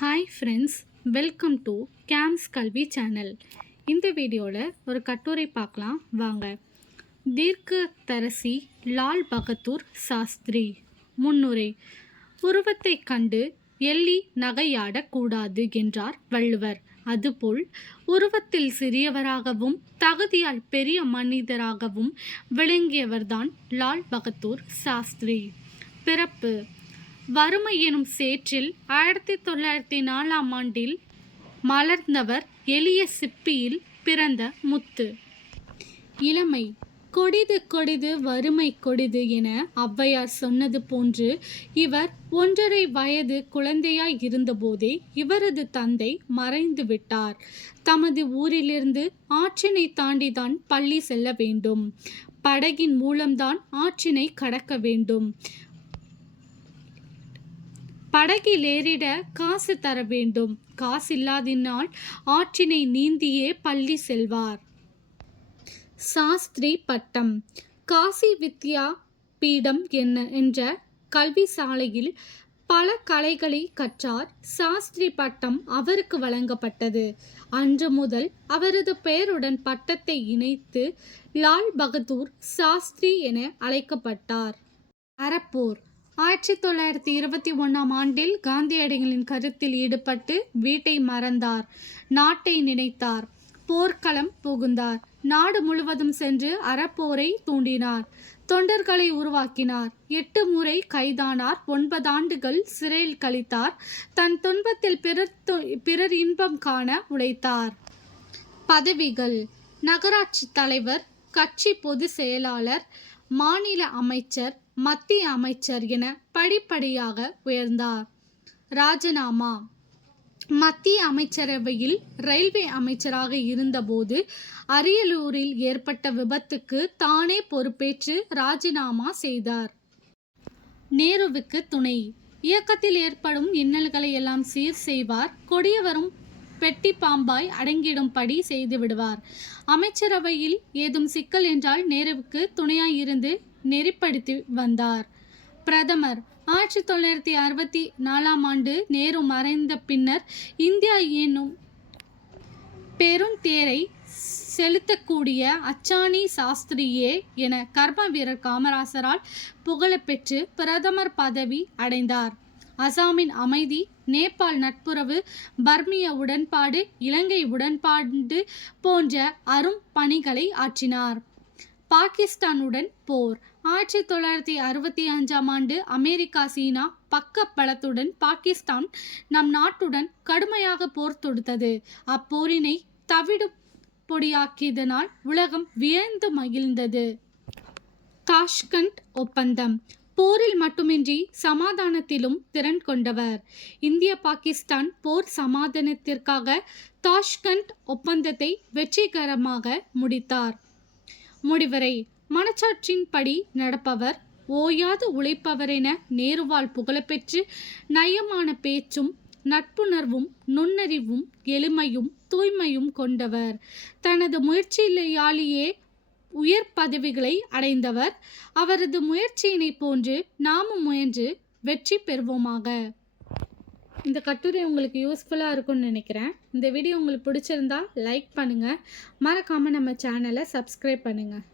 Hi friends welcome to games கல்வி channel இந்த வீடியோவில் ஒரு கட்டுரை பார்க்கலாம். வாங்க. தீர்க்க தரசி லால் பகதூர் சாஸ்திரி. முன்னுரை உருவத்தை கண்டு எள்ளி நகையாடக்கூடாது என்றார் வள்ளுவர். அதுபோல் உருவத்தில் சிறியவராகவும் தகுதியால் பெரிய மனிதராகவும் விளங்கியவர்தான் லால் பகதூர் சாஸ்திரி. பிறப்பு வறுமை எனும் சேற்றில் ஆயிரத்தி தொள்ளாயிரத்தி நாலாம் ஆண்டில் மலர்ந்தவர் எளிய சிப்பியில் பிறந்த முத்து. இளமை கொடிது கொடிது வறுமை கொடிது என ஔவையார் சொன்னது போன்று இவர் ஒன்றரை வயது குழந்தையாய் இருந்தபோதே இவரது தந்தை மறைந்து விட்டார். தமது ஊரிலிருந்து ஆற்றினை தாண்டிதான் பள்ளி செல்ல வேண்டும். படகின் மூலம்தான் ஆற்றினை கடக்க வேண்டும். படகில் ஏறிட காசு தர வேண்டும். காசில்லாதினால் ஆற்றினை நீந்தியே பள்ளி செல்வார். சாஸ்திரி பட்டம். காசி வித்யா பீடம் என்ன என்ற கல்வி சாலையில் பல கலைகளை கற்றார். சாஸ்திரி பட்டம் அவருக்கு வழங்கப்பட்டது. அன்று முதல் அவரது பெயருடன் பட்டத்தை இணைத்து லால் பகதூர் சாஸ்திரி என அழைக்கப்பட்டார். அறப்போர். ஆயிரத்தி தொள்ளாயிரத்தி இருபத்தி ஒன்றாம் ஆண்டில் காந்தியடிகளின் கருத்தில் ஈடுபட்டு வீட்டை மறந்தார். நாட்டை நினைத்தார். போர்க்களம் புகுந்தார். நாடு முழுவதும் சென்று அறப்போரை தூண்டினார். தொண்டர்களை உருவாக்கினார். எட்டு முறை கைதானார். ஒன்பது ஆண்டுகள் சிறையில் கழித்தார். தன் துன்பத்தில் பிறர் பிறர் இன்பம் காண உழைத்தார். பதவிகள். நகராட்சி தலைவர் கட்சி பொதுச் செயலாளர் மாநில அமைச்சர் மத்திய அமைச்சர் என படிப்படியாக உயர்ந்தார். ராஜினாமா மத்திய அமைச்சரவையில் ரயில்வே அமைச்சராக இருந்தபோது அரியலூரில் ஏற்பட்ட விபத்துக்கு தானே பொறுப்பேற்று ராஜினாமா செய்தார். நேருவுக்கு துணை இயக்கத்தில் ஏற்படும் இன்னல்களை எல்லாம் சீர் செய்வார். கொடியவரும் பெட்டி பாம்பாய் அடங்கிடும்படி செய்து விடுவார் அமைச்சரவையில் ஏதும் சிக்கல் என்றால் நேருவுக்கு துணையாயிருந்து நெறிப்படுத்தி வந்தார். பிரதமர் ஆயிரத்தி தொள்ளாயிரத்தி அறுபத்தி நாலாம் ஆண்டு நேரு மறைந்த பின்னர் இந்தியா என்னும் பெருந்தேரை செலுத்தக்கூடிய அச்சானி சாஸ்திரியே என கர்ம வீரர் காமராசரால் புகழப்பெற்று பிரதமர் பதவி அடைந்தார். அசாமின் அமைதி நேபாள் நட்புறவு பர்மிய உடன்பாடு இலங்கை உடன்பாடு போன்ற அரும் பணிகளை ஆற்றினார். பாகிஸ்தானுடன் போர். ஆயிரத்தி தொள்ளாயிரத்தி அறுபத்தி அஞ்சாம் ஆண்டு அமெரிக்கா சீனா பக்க பலத்துடன் பாகிஸ்தான் நம் நாட்டுடன் கடுமையாக போர் தொடுத்தது. அப்போரினை தவிடு பொடியாக்கியதனால் உலகம் வியந்து மகிழ்ந்தது. தாஷ்கண்ட் ஒப்பந்தம். போரில் மட்டுமின்றி சமாதானத்திலும் திறன் கொண்டவர். இந்திய பாகிஸ்தான் போர் சமாதானத்திற்காக தாஷ்கண்ட் ஒப்பந்தத்தை வெற்றிகரமாக முடித்தார். முடிவரை. மனச்சாற்றின்படி நடப்பவர் ஓயாது உழைப்பவர் என நேருவால் புகழப்பெற்று நயமான பேச்சும் நட்புணர்வும் நுண்ணறிவும் எளிமையும் தூய்மையும் கொண்டவர். தனது முயற்சியிலேயாலேயே உயர் பதவிகளை அடைந்தவர். அவரது முயற்சியினை போன்று நாமும் முயன்று வெற்றி பெறுவோமாக. இந்த கட்டுரை உங்களுக்கு யூஸ்ஃபுல்லாக இருக்கும்னு நினைக்கிறேன். இந்த வீடியோ உங்களுக்கு பிடிச்சிருந்தா லைக் பண்ணுங்கள் மறக்காமல் நம்ம சேனலை சப்ஸ்கிரைப் பண்ணுங்கள்